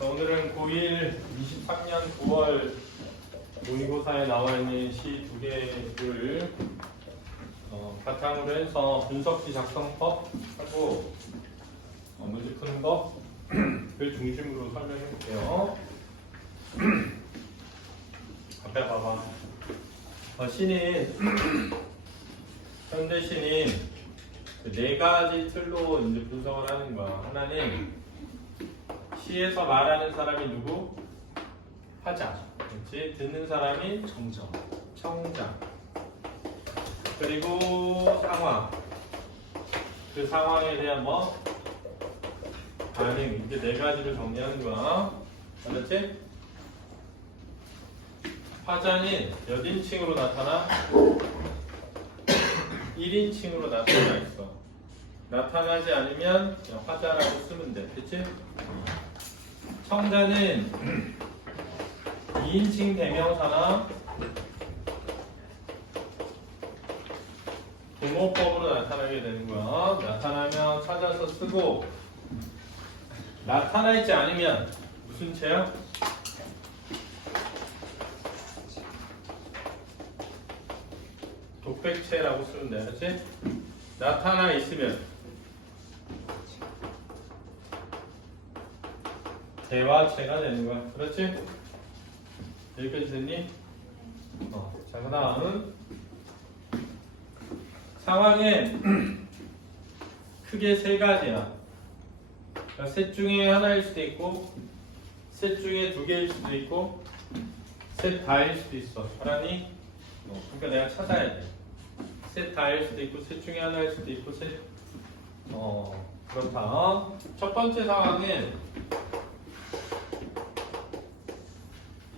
자, 오늘은 고1 23년 9월 모의고사에 나와 있는 시 두 개를 바탕으로 해서 분석지 작성법 하고 문제 푸는 법을 중심으로 설명해 볼게요. 앞에 봐봐. 시는 현대 시는 네 가지 틀로 이제 분석을 하는 거야. 하나는 시에서 말하는 사람이 누구? 화자. 그렇지? 듣는 사람이 청자. 그리고 상황. 그 상황에 대한 반응. 이제 네 가지를 정리하는 거야. 알았지? 화자는 몇 인칭으로 나타나? 1인칭으로 나타나 있어. 나타나지 않으면 그냥 화자라고 쓰면 돼. 그치? 청자는 2인칭 대명사나 동호법으로 나타나게 되는 거야. 나타나면 찾아서 쓰고, 나타나 있지 않으면 무슨 체야? 독백체라고 쓰면 돼. 그렇지? 나타나 있으면 대화체가 되는 거야. 그렇지? 여기까지 됐니? 자, 그 다음은 상황은 크게 세 가지야. 그러니까 셋 중에 하나일 수도 있고, 셋 중에 두 개일 수도 있고, 셋 다일 수도 있어. 알았니? 그러니까 내가 찾아야 돼. 셋 다일 수도 있고, 셋 중에 하나일 수도 있고, 그렇다. 첫 번째 상황은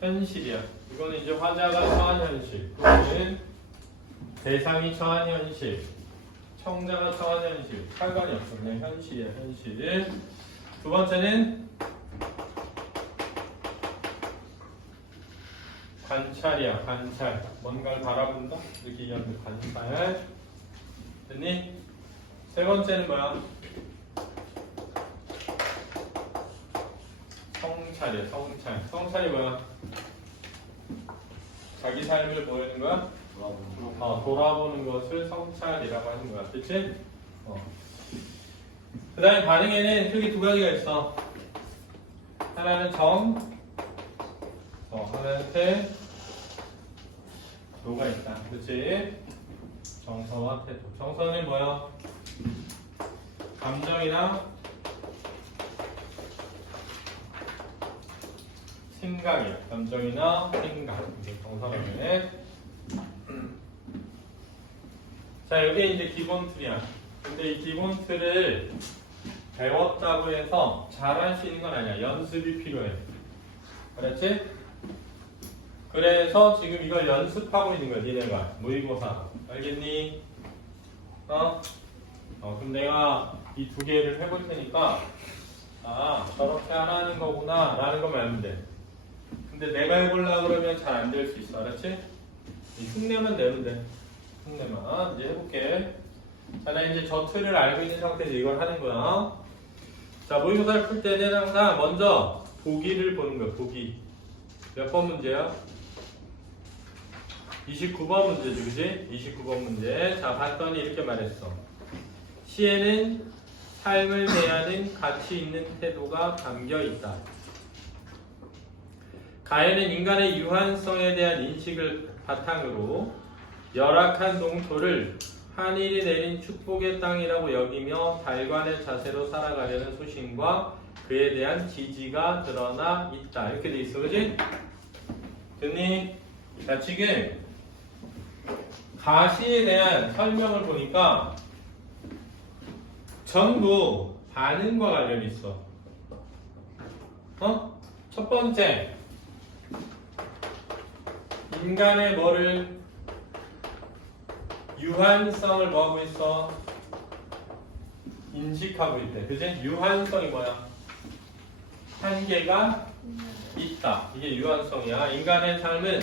현실이야. 이거는 이제 화자가 처한 현실. 그거는 대상이 처한 현실. 청자가 처한 현실. 상관이 없어. 그냥 현실이야, 현실. 두 번째는 관찰이야, 관찰. 뭔가를 바라본다? 이렇게 얘기하면 관찰. 됐니? 세 번째는 뭐야? 성찰이야, 성찰. 성찰이 뭐야? 자기 삶을 보이는 거야? 돌아보는 것을 성찰이라고 하는 거야. 그치? 그 다음에 반응에는 크게 두 가지가 있어. 하나는 하나는 태도가 있다. 그치? 정서와 태도. 정서는 뭐야? 감정이나 생각이야. 감정이나 생각. 이게 정서라네. 자, 여기 이제 기본 틀이야. 근데 이 기본 틀을 배웠다고 해서 잘할 수 있는 건 아니야. 연습이 필요해. 그렇지? 그래서 지금 이걸 연습하고 있는 거야, 니네가. 모의고사. 알겠니? 그럼 내가 이 두 개를 해볼 테니까, 저렇게 하라는 거구나, 라는 것만 알면 돼. 근데 내가 해보려고 그러면 잘 안 될 수 있어. 알았지? 흉내만 내면 돼. 흉내만. 이제 해볼게. 자, 나 이제 저 틀을 알고 있는 상태에서 이걸 하는 거야. 자, 모의고사를 풀 때는 항상 먼저 보기를 보는 거야. 보기. 몇 번 문제야? 29번 문제지, 그지? 29번 문제. 자, 봤더니 이렇게 말했어. 시에는 삶을 대하는 가치 있는 태도가 담겨 있다. 가해는 인간의 유한성에 대한 인식을 바탕으로 열악한 농토를 하늘이 내린 축복의 땅이라고 여기며 달관의 자세로 살아가려는 소신과 그에 대한 지지가 드러나 있다. 이렇게 돼 있어, 그지? 됐니? 자, 지금 가시에 대한 설명을 보니까 전부 반응과 관련이 있어. 첫 번째, 인간의 유한성을 뭐하고 있어? 인식하고 있대. 그지? 유한성이 뭐야? 한계가 있다. 이게 유한성이야. 인간의 삶은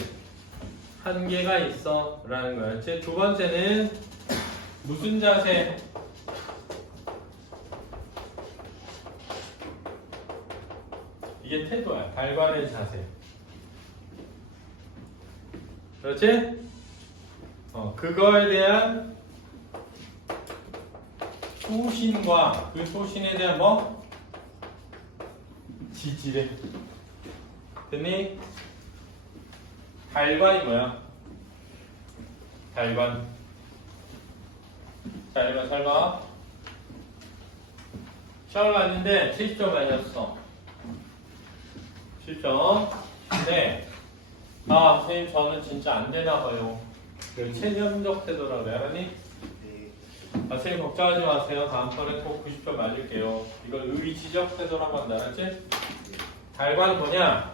한계가 있어. 라는 거야. 그치? 두 번째는 무슨 자세? 이게 태도야. 달관의 자세. 그렇지? 그거에 대한 소신과 그 소신에 대한 뭐? 지지래. 됐니? 달관이 뭐야? 달관. 자, 이번 설마. 시험을 봤는데 70점 맞았어. 10점. 근데 선생님 저는 진짜 안 되나 봐요. 그 체념적 태도라고 그래. 알았니? 선생님 걱정하지 마세요. 다음 번에 꼭 90점 맞을게요. 이걸 의지적 태도라고 한다. 알았지? 달관 뭐냐?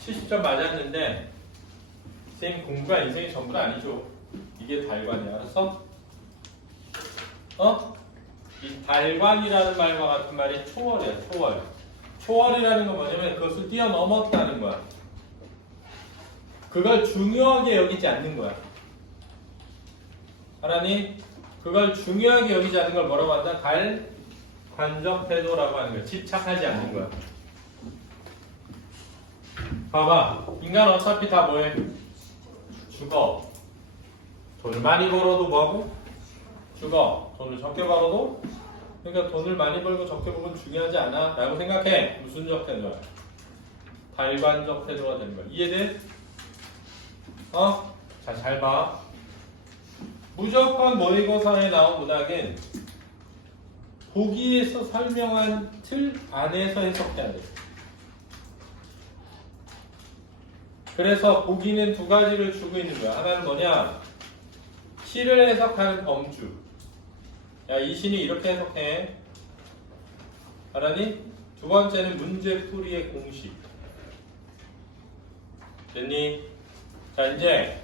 70점 맞았는데 선생님 공부가 인생이 전부가 아니죠. 이게 달관이야. 알았어? 이 달관이라는 말과 같은 말이 초월이야. 초월. 초월이라는 건 뭐냐면 그것을 뛰어넘었다는 거야. 그걸 중요하게 여기지 않는 거야. 알았니? 그걸 중요하게 여기지 않는 걸 뭐라고 한다? 달관적 태도라고 하는 거야. 집착하지 않는 거야. 봐봐. 인간 어차피 다 뭐해? 죽어. 돈을 많이 벌어도 뭐하고? 죽어. 돈을 적게 벌어도? 그러니까 돈을 많이 벌고 적게 벌면 중요하지 않아 라고 생각해. 무슨 적 태도야? 달관적 태도가 되는 거야. 이해돼? 자, 잘 봐. 무조건 모의고사에 나온 문학은 보기에서 설명한 틀 안에서 해석해야 돼. 그래서 보기는 두 가지를 주고 있는 거야. 하나는 뭐냐? 시를 해석하는 범주. 야, 이 시는 이렇게 해석해. 알았니? 두 번째는 문제풀이의 공식. 됐니? 자, 이제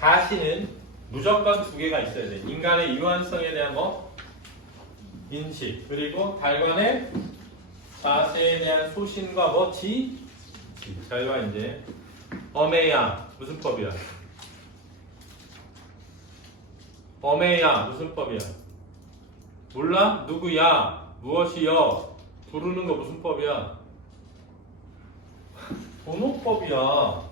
가시는 무조건 두 개가 있어야 돼. 인간의 유한성에 대한 뭐? 인식. 그리고 달관의 자세에 대한 소신과 뭐? 잘 봐, 이제. 어메야. 무슨 법이야? 어메야. 무슨 법이야? 몰라? 누구야? 무엇이여? 부르는 거 무슨 법이야? 도노법이야.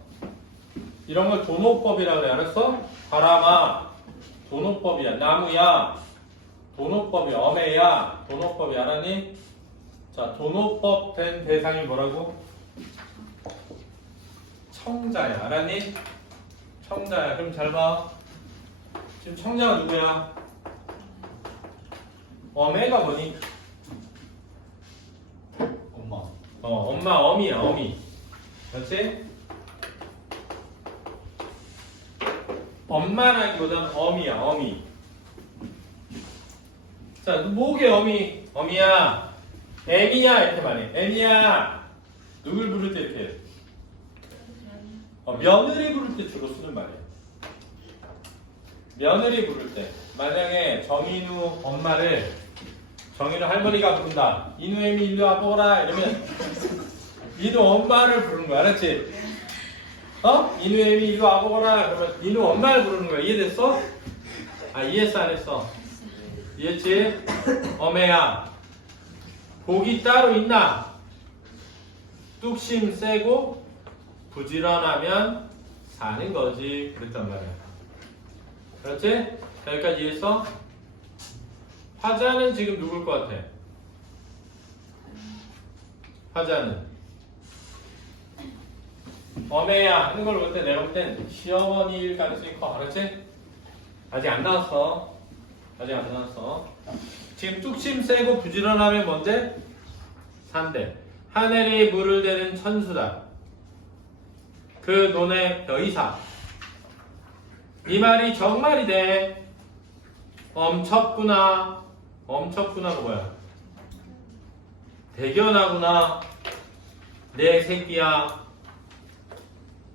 이런 걸 도노법이라 그래. 알았어? 바람아. 도노법이야. 나무야. 도노법이야. 어메야. 도노법이 알았니? 자, 도노법 된 대상이 뭐라고? 청자야. 알았니? 청자야. 그럼 잘 봐. 지금 청자가 누구야? 어메가 뭐니? 엄마. 엄마, 어미야, 어미. 그렇지? 엄마라기보다는 어미야, 어미. 자, 뭐게 어미? 어미야. 애미야, 이렇게 말해. 애미야. 누굴 부를 때 이렇게 해? 며느리 부를 때 주로 쓰는 말이야. 며느리 부를 때. 만약에 정인우 엄마를 정인우 할머니가 부른다. 이누애미 일로 와보라. 이러면 이누 엄마를 부르는 거야. 알았지? 이누애미 일로 와보라. 그러면 이누 엄마를 부르는 거야. 이해됐어? 이해했어? 안 했어? 이해했지? 어메야. 복이 따로 있나? 뚝심 세고 부지런하면 사는 거지. 그랬단 말이야. 그렇지? 여기까지 이해했어? 화자는 지금 누굴 것 같아? 화자는 어메야 하는 걸 볼 때 내가 볼 땐 시어머니일 가능성이 커. 알았지? 아직 안 나왔어. 아직 안 나왔어. 지금 뚝심 세고 부지런하면 뭔데? 산대. 하늘이 물을 대는 천수다. 그 논의 벼이사. 이 말이 정말이 돼. 엄쳤구나. 엄쳤구나가 뭐야? 대견하구나. 내 새끼야.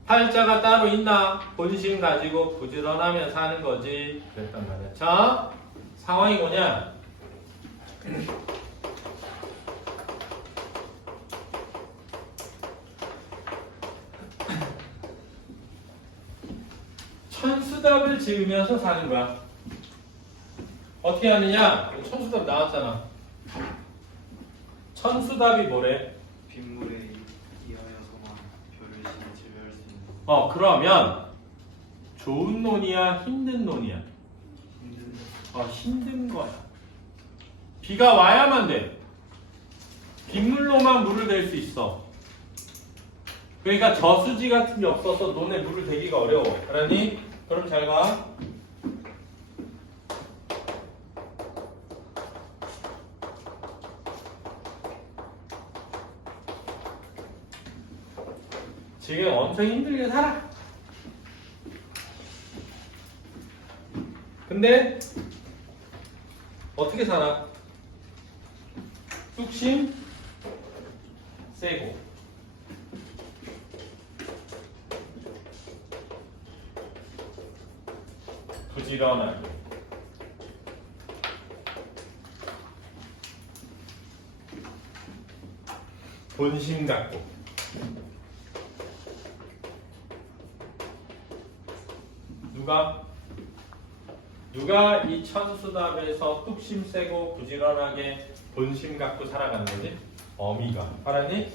팔자가 따로 있나? 본심 가지고 부지런하면 사는 거지. 그랬단 말이야. 자, 상황이 뭐냐? 천수답을 지으면서 사는 거야. 어떻게 하느냐? 천수답 나왔잖아. 천수답이 뭐래? 빗물에 이하여서만 별을 지배할 수 있는 그러면 좋은 논이야, 힘든 논이야? 힘든 힘든 거야. 비가 와야만 돼. 빗물로만 물을 댈 수 있어. 그러니까 저수지 같은 게 없어서 논에 물을 대기가 어려워. 알았니? 그럼 잘 가. 지금 엄청 힘들게 살아. 근데 어떻게 살아? 뚝심 세고 부지런하게 본심 갖고 누가 이 천수답에서 뚝심 세고 부지런하게 본심 갖고 살아가는 거지? 어미가. 알았니?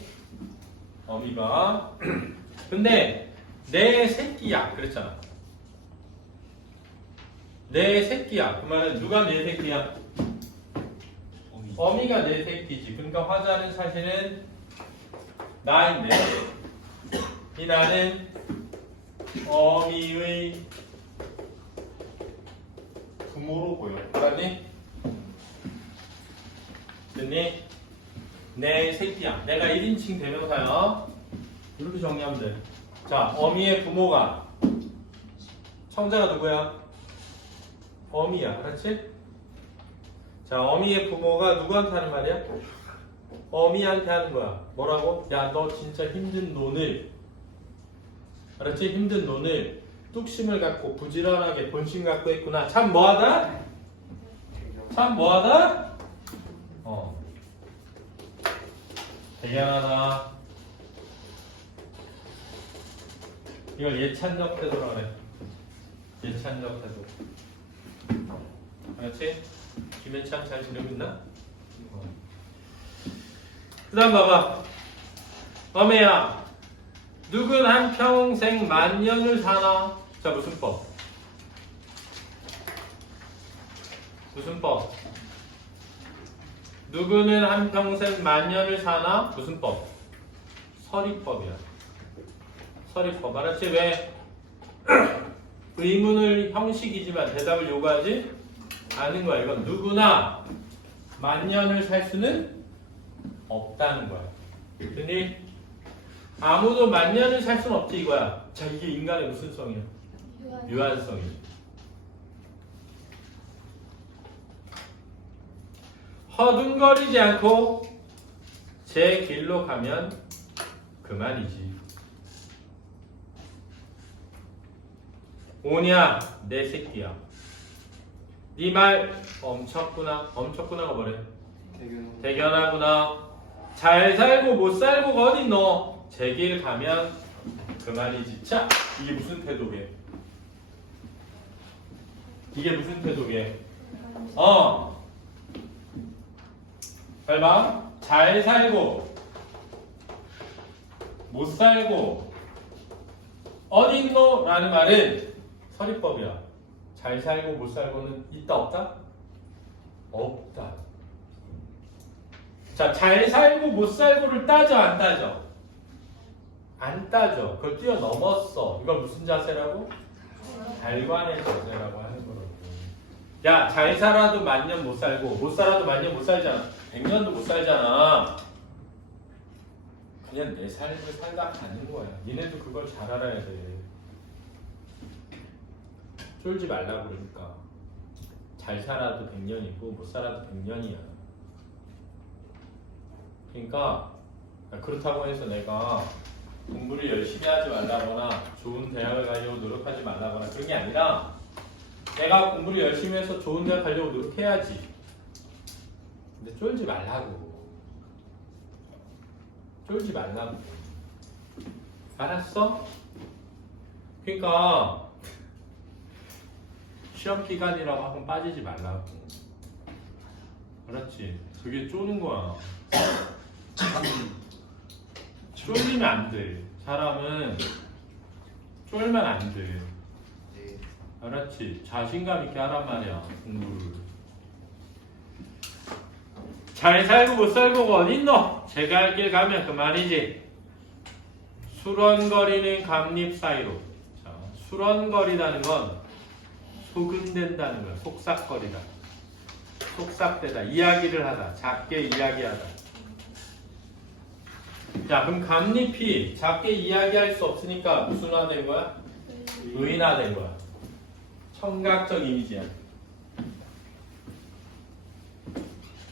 어미가. 근데 내 새끼야 그랬잖아. 내 새끼야. 그 말은 누가 내 새끼야? 어미가 내 새끼지. 그러니까 화자는 사실은 나인데 이 나는 어미의 부모로 보여. 알았니? 됐니? 내 새끼야. 내가 1인칭 대명사야. 이렇게 정리하면 돼. 자, 어미의 부모가 청자가 누구야? 어미야. 그렇지? 자, 어미의 부모가 누구한테 하는 말이야? 어미한테 하는 거야. 뭐라고? 야, 너 진짜 힘든 논을 알았지? 힘든 논을 뚝심을 갖고 부지런하게 본심 갖고 있구나. 참 뭐하다? 참 뭐하다? 대견하다. 이걸 예찬적 태도라 그래. 예찬적 태도. 알았지? 김현창 잘 지내고 있나? 그 다음 봐봐. 어메야 누군 한평생 만년을 사나? 자, 무슨 법? 무슨 법? 누구는 한평생 만년을 사나? 무슨 법? 서리법이야. 서리법. 알았지? 왜? 의문을 형식이지만 대답을 요구하지 않은 거야. 이건 누구나 만년을 살 수는 없다는 거야. 그니 아무도 만년을 살 수는 없지 이거야. 자, 이게 인간의 무슨 성이야? 유한성이지. 허둥거리지 않고 제 길로 가면 그만이지. 오냐 내 새끼야. 네 말 엄쳤구나. 엄쳤구나가 뭐래? 대견하구나. 잘 살고 못 살고가 어딨노? 제 길 가면 그만이지. 자, 이게 무슨 태도게? 이게 무슨 태도게? 잘 봐. 잘 살고 못 살고 어딨노? 라는 말은 서리법이야. 잘 살고 못 살고는 있다 없다? 없다. 자, 잘 살고 못 살고를 따져 안 따져? 안 따져. 그걸 뛰어넘었어. 이건 무슨 자세라고? 달관의 자세라고 하는 거라고. 야, 잘 살아도 만년 못 살고 못 살아도 만년 못 살잖아. 100년도 못 살잖아. 그냥 내 삶을 살다 가는 거야. 니네도 그걸 잘 알아야 돼. 쫄지 말라고 그러니까. 잘 살아도 100년이고 못 살아도 100년이야. 그러니까 그렇다고 해서 내가 공부를 열심히 하지 말라거나 좋은 대학을 가려고 노력하지 말라거나 그런 게 아니라 내가 공부를 열심히 해서 좋은 대학 가려고 노력해야지. 근데 쫄지 말라고. 쫄지 말라고. 알았어? 그러니까 시험 기간이라고 한번 빠지지 말라고. 알았지? 저게 쪼는 거야. 쫄리면 안 돼. 사람은 쫄면 안 돼. 네. 알았지? 자신감 있게 하란 말이야, 공부를. 잘 살고 못 살고가 어딨노? 제가 할 길 가면 그만이지. 수런거리는 감립 사이로. 자, 수런거리다는 건 소근된다는 거야. 속삭거리다. 속삭대다. 이야기를 하다. 작게 이야기하다. 자, 그럼 감립이 작게 이야기할 수 없으니까 무슨 화 된 거야? 의인화 된 거야. 청각적 이미지야.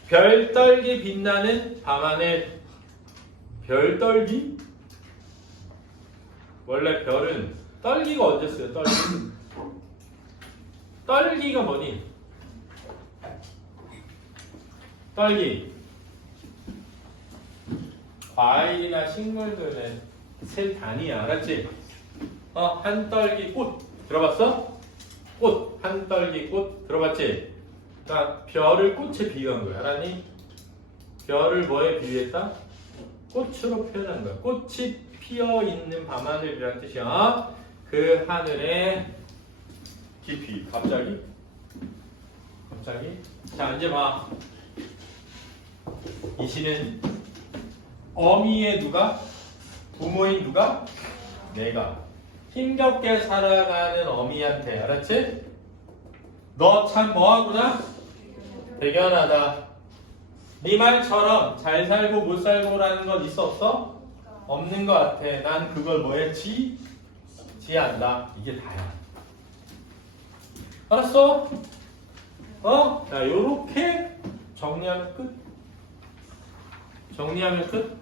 별떨기 빛나는 밤하늘. 별떨기? 원래 별은 떨기가 언제 써요? 떨기? 떨기가 뭐니? 떨기. 과일이나 식물들은 셀 단위야. 알았지? 한 떨기 꽃. 들어봤어? 꽃. 한 떨기 꽃. 들어봤지? 그러니까 별을 꽃에 비유한 거야. 알았니? 별을 뭐에 비유했다? 꽃으로 표현한 거야. 꽃이 피어 있는 밤하늘이라는 뜻이야. 그 하늘의 깊이. 갑자기? 자, 이제 봐. 이 시는 어미의 누가? 부모인 누가? 내가. 힘겹게 살아가는 어미한테. 알았지? 너 참 뭐하구나? 대견하다. 네 말처럼 잘 살고 못 살고라는 건 있어 없어? 없는 것 같아. 난 그걸 뭐해? 지한다. 이게 다야. 알았어? 자, 요렇게 정리하면 끝.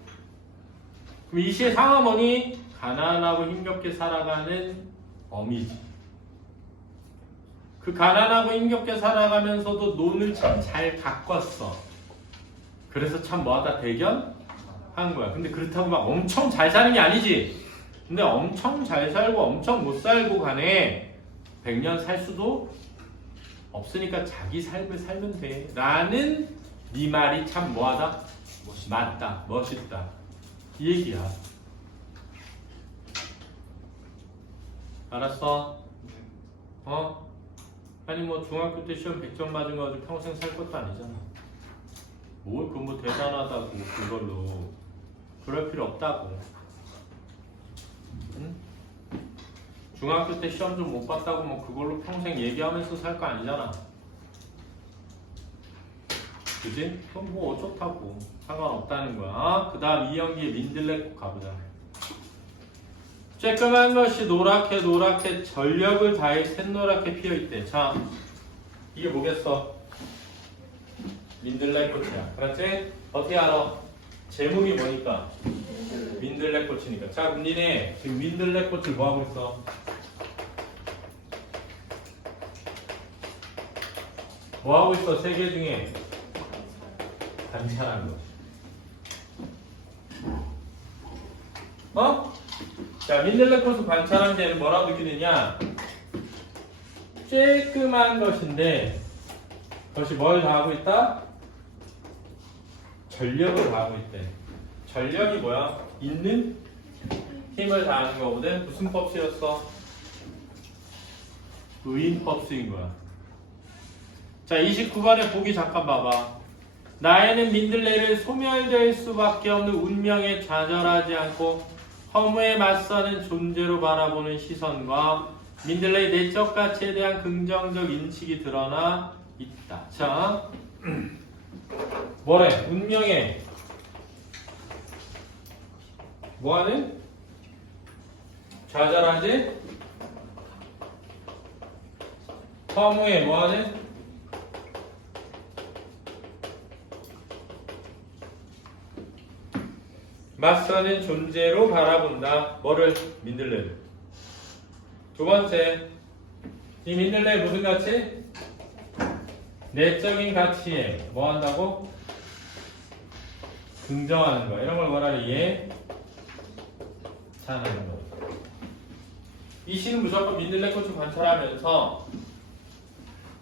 그럼 이 시의 상어머니 가난하고 힘겹게 살아가는 어미지. 그 가난하고 힘겹게 살아가면서도 논을 참 잘 가꿨어. 그래서 참 뭐하다 대견한 거야. 근데 그렇다고 막 엄청 잘 사는 게 아니지. 근데 엄청 잘 살고 엄청 못 살고 간에 100년 살 수도 없으니까 자기 삶을 살면 돼. 라는 네 말이 참 뭐하다? 맞다. 멋있다. 이 얘기야. 알았어? 아니 뭐 중학교 때 시험 100점 맞은 거 가지고 평생 살 것도 아니잖아. 뭘 그 뭐 대단하다고 그걸로. 그럴 필요 없다고. 응? 중학교 때 시험 좀 못 봤다고 뭐 그걸로 평생 얘기하면서 살 거 아니잖아. 그지? 그럼 뭐 어쩌다고. 상관없다는 거야. 그 다음 2연기의 민들레꽃 가보자. 쬐끄만 것이 노랗게 전력을 다해 샛노랗게 피어있대. 자, 이게 뭐겠어? 민들레꽃이야. 그렇지? 어떻게 알아? 제목이 뭐니까? 민들레꽃이니까. 자, 그럼 니네 지금 민들레꽃을 뭐하고 있어? 뭐하고 있어? 세 개 중에 관찰하는 거. 자, 민들레꽃을 관찰한 데는 뭐라고 느끼느냐? 쬐끔한 것인데 그것이 뭘 다하고 있다? 전력을 다하고 있대. 전력이 뭐야? 있는 힘을 다하는 거거든. 무슨 법 쓰였어? 의인법 쓰인 거야. 자, 29번에 보기 잠깐 봐봐. 나에는 민들레를 소멸될 수밖에 없는 운명에 좌절하지 않고 허무에 맞서는 존재로 바라보는 시선과 민들레의 내적 가치에 대한 긍정적 인식이 드러나 있다. 자, 뭐래? 운명에 뭐하는? 좌절하지? 허무에 뭐하는? 맞서는 존재로 바라본다. 뭐를? 민들레를. 두 번째, 이 민들레의 무슨 가치? 내적인 가치에 뭐 한다고? 긍정하는 거. 이런 걸 뭐라 해? 예찬하는 거. 이 시는 무조건 민들레꽃을 관찰하면서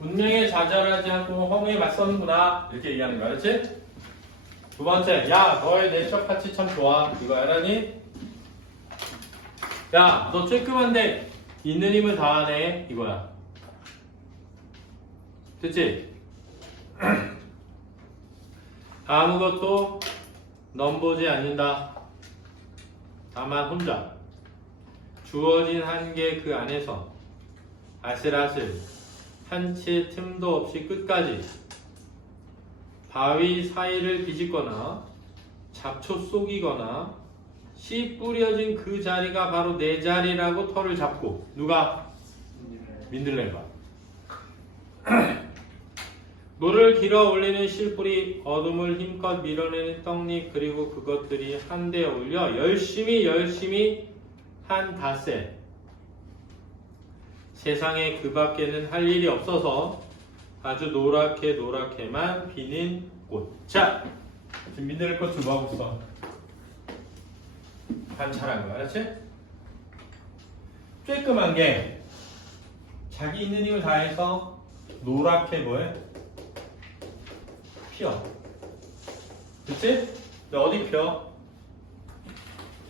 운명에 좌절하지 않고 허무에 맞서는구나. 이렇게 얘기하는 거야. 그렇지? 두 번째, 야, 너의 내적 가치 참 좋아. 이거 알아니? 야, 너 쬐끔한데 있는 힘을 다하네 이거야. 됐지? 아무것도 넘보지 않는다. 다만 혼자 주어진 한계 그 안에서 아슬아슬 한치의 틈도 없이 끝까지 바위 사이를 비집거나 잡초 속이거나 씨 뿌려진 그 자리가 바로 내 자리라고 털을 잡고 누가? 민들레가 물을 길어 올리는 실뿌리 어둠을 힘껏 밀어내는 떡잎 그리고 그것들이 한데 올려 열심히 한 닷새 세상에 그 밖에는 할 일이 없어서 아주 노랗게만 피는 꽃. 자, 지금 민들레 꽃을 뭐 하고 있어? 관찰한 거야, 알았지? 쬐끔한 게 자기 있는 힘을 다해서 노랗게 뭐해? 피어. 그치? 근데 어디 피어?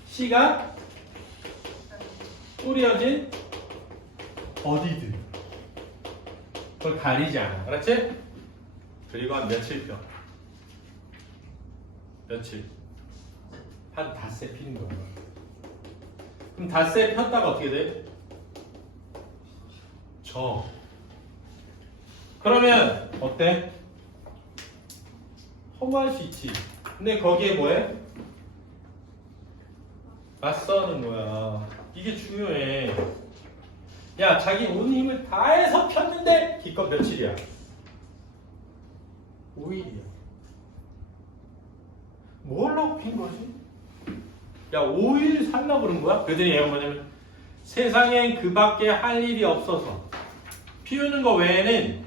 씨가 뿌려진 어디든 그걸 가리지 않아. 알았지? 그리고 한 며칠 펴. 며칠. 한 닷새 피는 거야. 그럼 닷새 폈다가 어떻게 돼? 져. 그러면 어때? 허무할 수 있지. 근데 거기에 뭐해? 맞서는 거야. 이게 중요해. 야, 자기 온 힘을 다해서 폈는데 기껏 며칠이야? 5일이야. 뭘 하고 핀 거지? 야, 5일 살라 그런 거야? 그랬더니 얘가 뭐냐면 세상엔 그 밖에 할 일이 없어서 피우는 거 외에는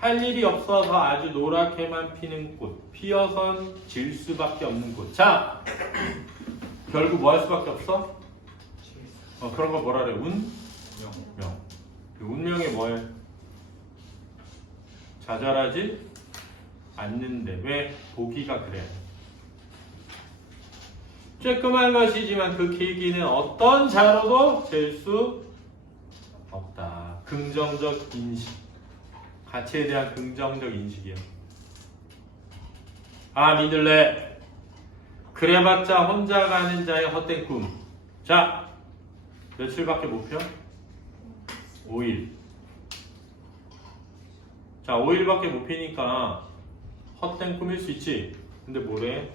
할 일이 없어서 아주 노랗게만 피는 꽃. 피어선 질 수밖에 없는 꽃. 자, 결국 뭐 할 수밖에 없어? 그런 거 뭐라 그래? 운명. 그 운명이 뭐해? 좌절하지 않는데. 왜? 보기가 그래. 쬐끔한 것이지만 그 길기는 어떤 자로도 잴 수 없다. 긍정적 인식. 가치에 대한 긍정적 인식이야. 아, 민들레. 그래봤자 혼자 가는 자의 헛된 꿈. 자, 며칠밖에 못 펴? 5일. 자, 5일밖에 못 피니까 헛된 꿈일 수 있지. 근데 뭐래?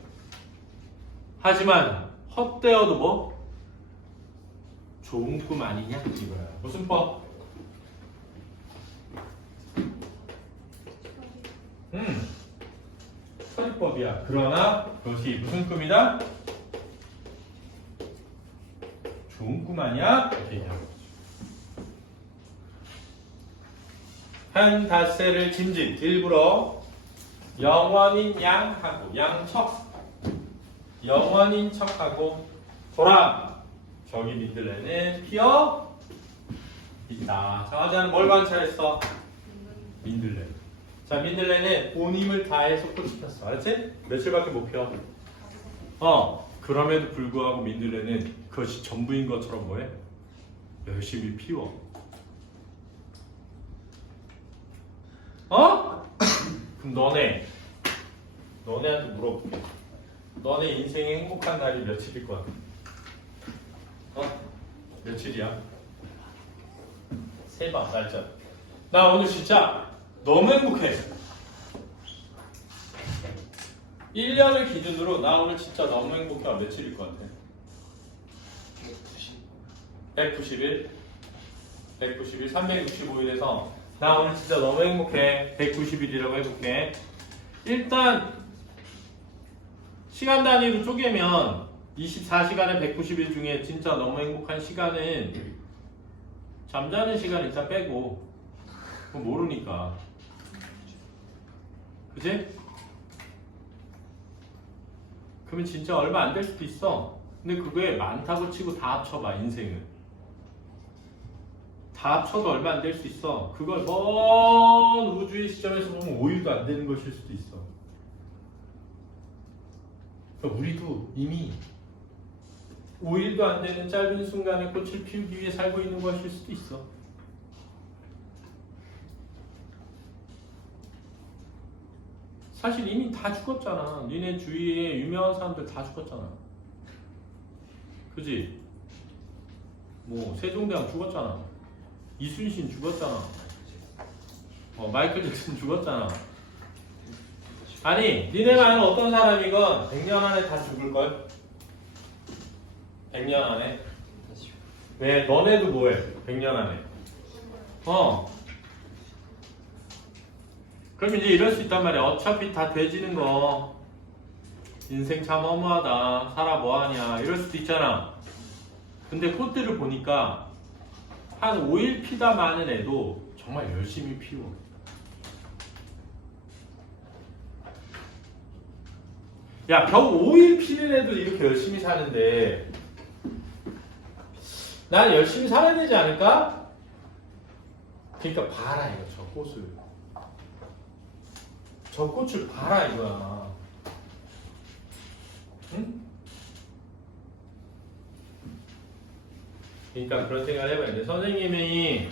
하지만 헛되어도 뭐? 좋은 꿈 아니냐? 이거야. 무슨 법? 처리법이야. 그러나 그것이 무슨 꿈이다? 좋은 꿈 아니야? 이렇게 얘기하는 거죠. 한 닷새를 짐짓 일부러 영원인 양하고 양척 영원인 척하고 돌아 저기 민들레는 피어 있다. 자, 어제는 뭘 관찰했어? 민들레. 자, 민들레는 온 힘을 다해서 꽃이 폈어. 알았지? 며칠밖에 못 펴. 그럼에도 불구하고 민들레는 그것이 전부인 것처럼 뭐해? 열심히 피워. 그럼 너네한테 물어볼게. 너네 인생의 행복한 날이 며칠일 거야? 며칠이야? 세봐, 날짜. 나 오늘 진짜 너무 행복해. 1년을 기준으로 나 오늘 진짜 너무 행복해. 며칠일 것 같아? 190일? 365일에서 나 오늘 진짜 너무 행복해. 190일이라고 해볼게. 일단 시간 단위로 쪼개면 24시간에 190일 중에 진짜 너무 행복한 시간은 잠자는 시간 일단 빼고 그거 모르니까. 그치? 그러면 진짜 얼마 안 될 수도 있어. 근데 그거에 많다고 치고 다 합쳐봐. 인생을 다 합쳐도 얼마 안 될 수 있어. 그걸 먼 우주의 시점에서 보면 5일도 안 되는 것일 수도 있어. 그러니까 우리도 이미 5일도 안 되는 짧은 순간에 꽃을 피우기 위해 살고 있는 것일 수도 있어. 사실 이미 다 죽었잖아. 니네 주위에 유명한 사람들 다 죽었잖아. 그지? 뭐 세종대왕 죽었잖아. 이순신 죽었잖아. 마이클 잭슨 죽었잖아. 아니 니네가 아는 어떤 사람이건 100년 안에 다 죽을걸? 100년 안에. 왜? 너네도 뭐해? 100년 안에. 그럼 이제 이럴 수 있단 말이야. 어차피 다 돼지는 거 인생 참 허무하다. 살아 뭐하냐 이럴 수도 있잖아. 근데 꽃들을 보니까 한 5일 피다 마는 애도 정말 열심히 피워. 야, 겨우 5일 피는 애도 이렇게 열심히 사는데 난 열심히 살아야 되지 않을까? 그러니까 봐라 이거 저 꽃을. 저 꽃을 봐라 이거야. 응? 그러니까 그런 생각을 해봐야 돼. 선생님이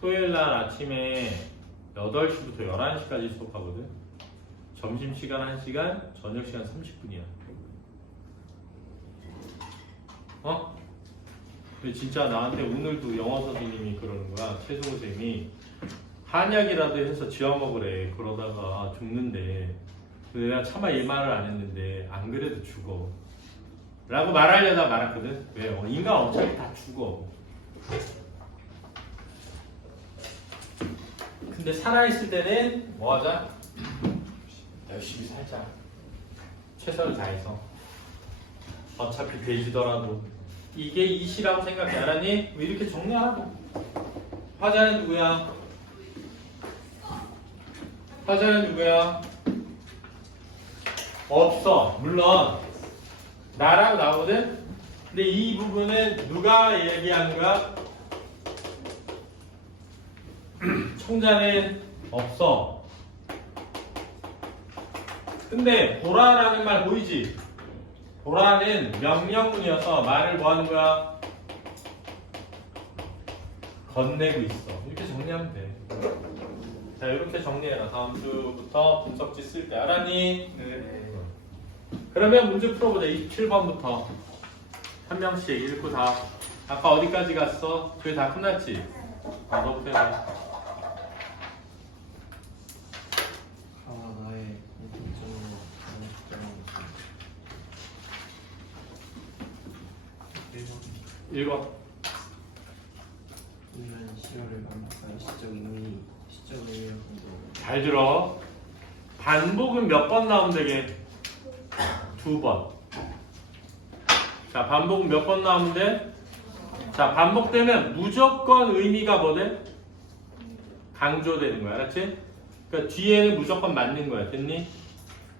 토요일 날 아침에 8시부터 11시까지 수업하거든. 점심시간 1시간, 저녁시간 30분이야. 근데 진짜 나한테 오늘도 영어 선생님이 그러는 거야. 최승우 쌤이 한약이라도 해서 지어 먹으래. 그러다가 죽는데 내가 차마 이 말을 안 했는데 안 그래도 죽어 라고 말하려다 말았거든. 왜? 인간 어차피 다 죽어. 근데 살아있을 때는 뭐 하자? 열심히 살자. 최선을 다해서. 어차피 돼지더라도. 이게 이시라고 생각해. 알았니? 왜 이렇게 정리하라고. 화자는 누구야? 화자는 누구야? 없어. 물론 나라고 나오거든? 근데 이 부분은 누가 얘기하는 거야? 청자는 없어. 근데 보라라는 말 보이지? 보라는 명령문이어서 말을 뭐 하는 거야? 건네고 있어. 이렇게 정리하면 돼. 자, 이렇게 정리해라. 다음 주부터 분석지 쓸 때. 알았니? 네. 그러면 문제 풀어보자. 27번부터 한 명씩 읽고 다. 아까 어디까지 갔어? 그게 다 끝났지? 너부터 해. 나의 공통점으로 읽어. 인간 시효를 반복한 시적 의미를 공부. 잘 들어. 반복은 몇 번 나오면 되게? 2번. 자, 반복은 몇 번 나오면 돼? 자, 반복되면 무조건 의미가 뭐 돼? 강조되는 거야. 알았지? 그러니까 뒤에는 무조건 맞는 거야. 됐니?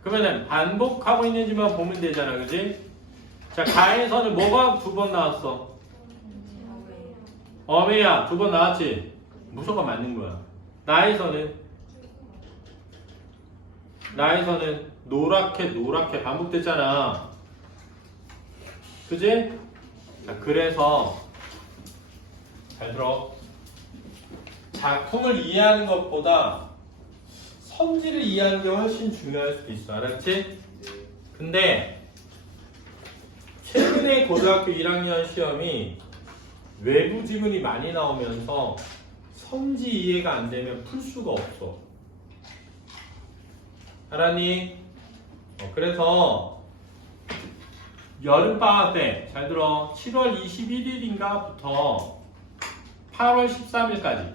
그러면은 반복하고 있는지만 보면 되잖아. 그지? 자, 가에서는 뭐가 2번 나왔어? 어메야 2번 나왔지? 무조건 맞는 거야. 나에서는 노랗게 반복됐잖아. 그지? 자, 그래서 잘 들어. 작품을 이해하는 것보다 선지를 이해하는 게 훨씬 중요할 수도 있어. 알았지? 근데 최근에 고등학교 1학년 시험이 외부 지문이 많이 나오면서 선지 이해가 안 되면 풀 수가 없어. 알았니? 그래서 여름방학 때 잘 들어. 7월 21일인가부터 8월 13일까지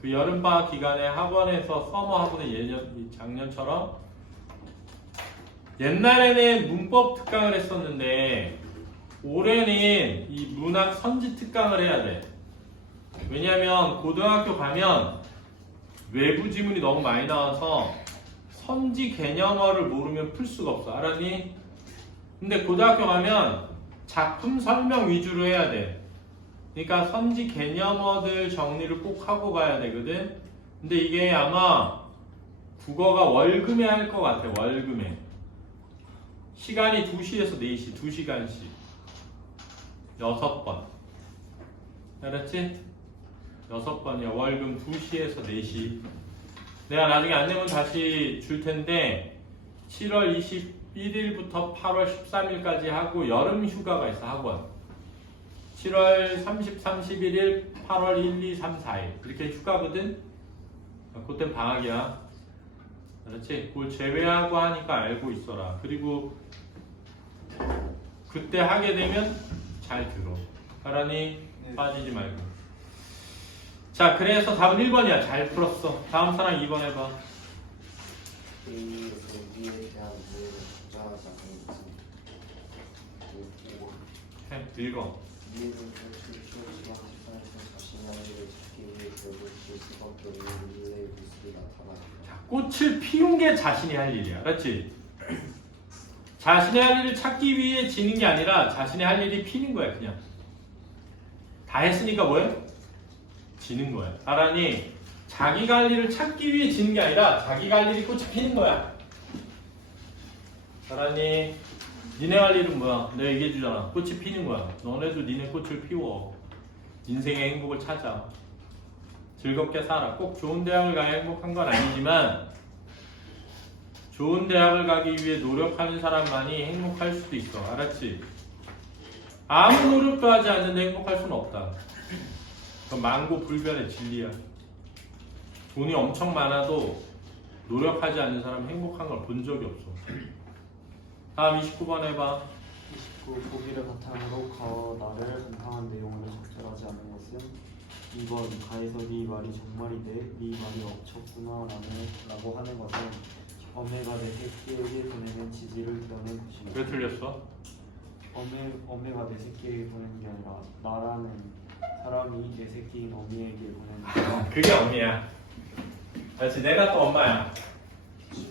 그 여름방학 기간에 학원에서 서머 학원에 작년처럼 옛날에는 문법 특강을 했었는데 올해는 이 문학 선지 특강을 해야 돼. 왜냐면 고등학교 가면 외부 지문이 너무 많이 나와서 선지 개념어를 모르면 풀 수가 없어. 알았니? 근데 고등학교 가면 작품 설명 위주로 해야 돼. 그러니까 선지 개념어들 정리를 꼭 하고 가야 되거든. 근데 이게 아마 국어가 월금에 할 것 같아. 월금에. 시간이 2시에서 4시, 2시간씩. 6번. 알았지? 6번이야. 월금 2시에서 4시. 내가 나중에 안 내면 다시 줄 텐데 7월 21일부터 8월 13일까지 하고 여름 휴가가 있어, 학원. 7월 30, 31일, 8월 1, 2, 3, 4일. 이렇게 휴가거든? 그땐 방학이야. 그렇지? 그걸 제외하고 하니까 알고 있어라. 그리고 그때 하게 되면 잘 들어. 알았니? 빠지지 말고. 자, 그래서 답은 1번이야. 잘 풀었어. 다음 사람 2번 해봐. A에서 B에 대한 이해를 주장하지 않는 것은 읽어. 이해는 결실 키우지만 세상에서 자신의 한계를 찾기 위해 결국 그 수밖에 없는 인류의 모습이 나타납니다. 자, 꽃을 피운 게 자신이 할 일이야. 그렇지? 자신의 할 일을 찾기 위해 지는 게 아니라 자신의 할 일이 피는 거야, 그냥. 다 했으니까 뭐해? 지는 거야. 알았니? 자기가 할 일을 찾기 위해 지는 게 아니라 자기가 할 일이 꽃이 피는 거야. 알았니? 니네 할 일은 뭐야? 내가 얘기해 주잖아. 꽃이 피는 거야. 너네도 니네 꽃을 피워. 인생의 행복을 찾아. 즐겁게 살아. 꼭 좋은 대학을 가야 행복한 건 아니지만 좋은 대학을 가기 위해 노력하는 사람만이 행복할 수도 있어. 알았지? 아무 노력도 하지 않는데 행복할 수는 없다. 그건 만고불변의 진리야. 돈이 엄청 많아도 노력하지 않는 사람은 행복한 걸 본 적이 없어. 다음 29번 해봐. 29. 보기를 바탕으로 가와 나를 음탕한 내용으로 적절하지 않은 것은 2번 가에서 네 말이 정말인데 네 말이 엎쳤구나 라고 하는 것은 어메가 내 새끼에게 보내는 지지를 드러낸 것이다. 왜 틀렸어? 어메가 내 새끼에게 보내는 게 아니라 나라는 사람이 내 새끼인 어미에게 보내는 거야. 그게 엄미야. 그렇지, 내가 또 엄마야.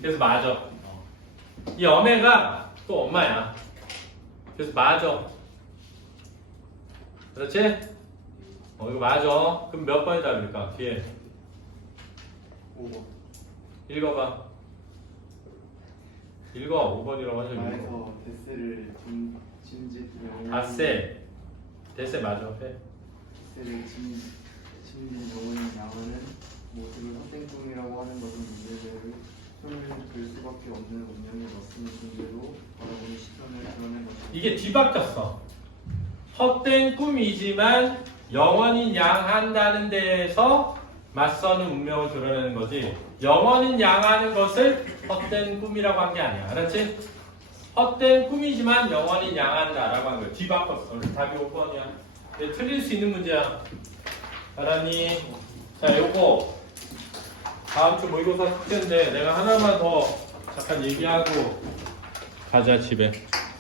그래서 맞아. 이 어메가 또 엄마야. 그래서 맞아. 그렇지? 이거 맞아. 그럼 몇 번이다 그럴까? 뒤에 5번. 읽어봐. 읽어. 5번이라고 하죠. 읽어. 가에서 데스를 짐짓 다세. 데세 맞아. 해. 데스를 짐진 영혼인 양은 모습을 헛된 꿈이라고 하는 것은 문제를 손을 들 수밖에 없는 운명의 머슴 존재로 바라보는 시선을 드러낸 것이다. 이게 뒤바뀌었어. 헛된 꿈이지만 영원인 양한다는 데에서 맞서는 운명을 드러내는 거지. 영원인 양하는 것을 헛된 꿈이라고 한 게 아니야. 알았지? 헛된 꿈이지만 영원인 양한다라고 한 거야. 뒤바꿨어. 그래서 답이 5번이야. 틀릴 수 있는 문제야. 알았니? 자, 요거 다음 주 모의고사 숙제인데 내가 하나만 더 잠깐 얘기하고 가자 집에.